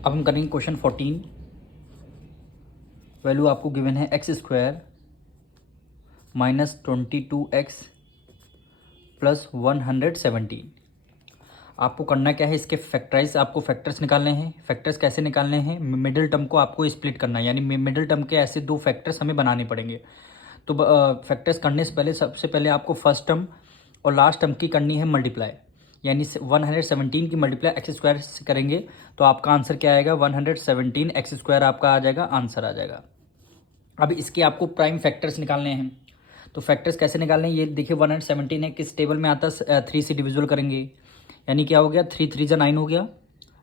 अब हम करेंगे क्वेश्चन 14। वैल्यू आपको गिवन है एक्स स्क्वायर -22x प्लस 117। आपको करना क्या है, इसके फैक्टराइज आपको फैक्टर्स निकालने हैं। फैक्टर्स कैसे निकालने हैं, मिडिल टर्म को आपको स्प्लिट करना है, यानी मिडिल टर्म के ऐसे दो फैक्टर्स हमें बनाने पड़ेंगे। तो फैक्टर्स करने से पहले सबसे पहले आपको फर्स्ट टर्म और लास्ट टर्म की करनी है मल्टीप्लाई, यानी 117 की मल्टीप्लाई एक्स स्क्वायर से करेंगे तो आपका आंसर क्या आएगा, 117 एक्स स्क्वायर आपका आ जाएगा, आंसर आ जाएगा। अब इसके आपको प्राइम फैक्टर्स निकालने हैं। तो फैक्टर्स कैसे निकालने हैं, ये देखिए 117 है, किस टेबल में आता है, 3 से डिविजिबल करेंगे, यानी क्या हो गया, 3 3 9 हो गया,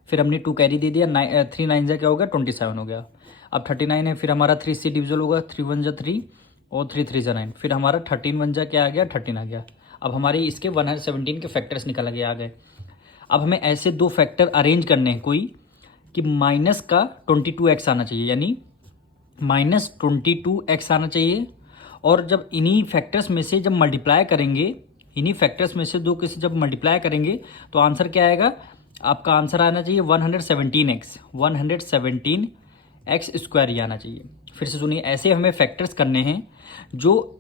फिर हमने 2 कैरी दे दिया, 3 9 क्या हो गया, 27 हो गया। अब 39 है, फिर हमारा 3 से डिविजिबल होगा, 3 1 3 और 3 3 9, फिर हमारा 13 1 क्या आ गया, 13 आ गया। अब हमारे इसके 117 के फैक्टर्स निकल के आ गए। अब हमें ऐसे दो फैक्टर अरेंज करने हैं कोई कि माइनस का 22x आना चाहिए, यानी -22x आना चाहिए। और जब इन्हीं फैक्टर्स में से जब मल्टीप्लाई करेंगे, इन्हीं फैक्टर्स में से दो किसी जब मल्टीप्लाई करेंगे तो आंसर क्या आएगा, आपका आंसर आना चाहिए 117x स्क्वायर ही आना चाहिए। फिर से सुनिए, ऐसे हमें फैक्टर्स करने हैं जो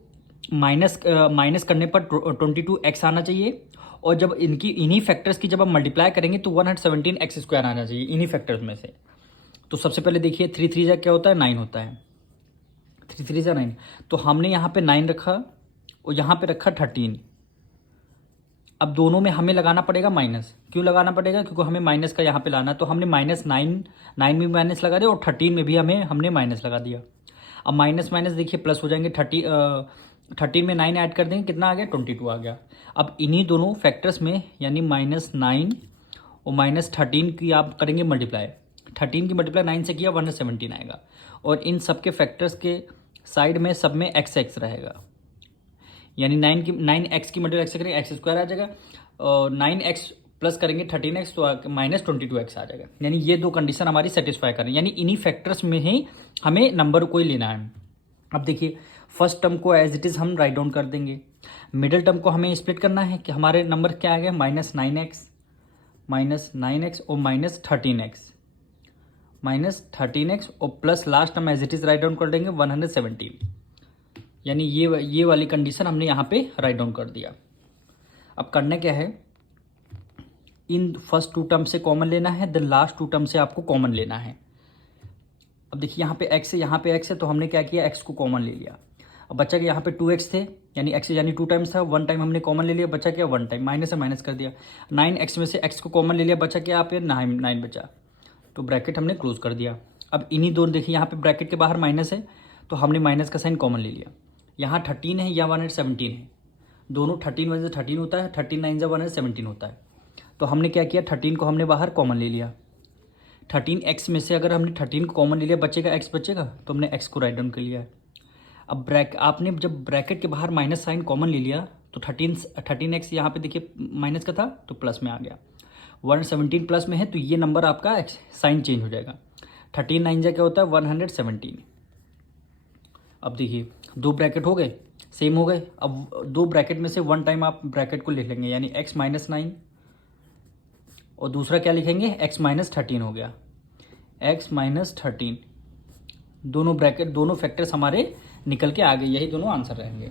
माइनस करने पर 22x आना चाहिए, और जब इन्हीं फैक्टर्स की जब हम मल्टीप्लाई करेंगे तो 117x स्क्वायर आना चाहिए इन्हीं फैक्टर्स में से। तो सबसे पहले देखिए 3 3 क्या होता है, 9 होता है, 3 3 9। तो हमने यहाँ पे 9 रखा और यहाँ पे रखा 13। अब दोनों में हमें लगाना पड़ेगा माइनस। क्यों लगाना पड़ेगा, क्योंकि हमें माइनस का यहाँ पे लाना है। तो हमने -9 में माइनस लगा दिया और 13 में भी हमने माइनस लगा दिया। अब माइनस माइनस देखिए प्लस हो जाएंगे, 13 में 9 ऐड कर देंगे, कितना आ गया, 22 आ गया। अब इन्हीं दोनों फैक्टर्स में यानी -9 और -13 की आप करेंगे मल्टीप्लाई। 13 की मल्टीप्लाई 9 से किया 117 आएगा, और इन सब के फैक्टर्स के साइड में सब में x रहेगा, यानी 9x की मल्टीप्लाई x करेंगे, एक्स स्क्वायर आ जाएगा, और 9x प्लस करेंगे 13x तो -22x आ जाएगा। यानी ये दो कंडीशन हमारी सेटिस्फाई करें, यानी इन्हीं फैक्टर्स में ही हमें नंबर कोई लेना है। अब देखिए फर्स्ट टर्म को एज इट इज़ हम राइट डाउन कर देंगे, मिडिल टर्म को हमें स्प्लिट करना है कि हमारे नंबर क्या आ गया, -9x और -13x और plus last term as it is write down कर देंगे 117, यानी ये वाली कंडीशन हमने यहाँ पे राइट डाउन कर दिया। अब करना क्या है, इन फर्स्ट 2 टर्म से कॉमन लेना है, देन लास्ट 2 टर्म से आपको कॉमन लेना है। अब देखिए यहाँ पे x है, यहाँ पे x है, तो हमने क्या किया, x को कॉमन ले लिया। अब बच्चा के यहाँ पे 2x थे, यानी x यानी 2 टाइम्स था, 1 टाइम हमने कॉमन ले लिया, बच्चा क्या 1 टाइम, माइनस से माइनस कर दिया। 9x में से x को कॉमन ले लिया, बच्चा क्या यहाँ पे 9 बचा, तो ब्रैकेट हमने क्लोज कर दिया। अब इन्हीं दोनों देखिए यहाँ पे ब्रैकेट के बाहर माइनस है, तो हमने माइनस का साइन कॉमन ले लिया। यहाँ 13 है या 117 है, दोनों 13 1 से 13 होता है, 13 9 से 117 होता है। तो हमने क्या किया, 13 को हमने बाहर कॉमन ले लिया। 13x में से अगर हमने 13 को कॉमन ले लिया, बचेगा x बचेगा, तो हमने x को राइट डाउन कर लिया है। अब आपने जब ब्रैकेट के बाहर माइनस साइन कॉमन ले लिया तो 13x यहाँ पे देखिए माइनस का था तो प्लस में आ गया, 117 प्लस में है तो ये नंबर आपका साइन चेंज हो जाएगा। 13 9 क्या होता है, 117। अब देखिए 2 ब्रैकेट हो गए, सेम हो गए। अब 2 ब्रैकेट में से 1 टाइम आप ब्रैकेट को लिख लेंगे, यानी x -9 और दूसरा क्या लिखेंगे, x -13 हो गया, x -13। दोनों ब्रैकेट दोनों फैक्टर्स हमारे निकल के आ गए, यही दोनों आंसर रहेंगे।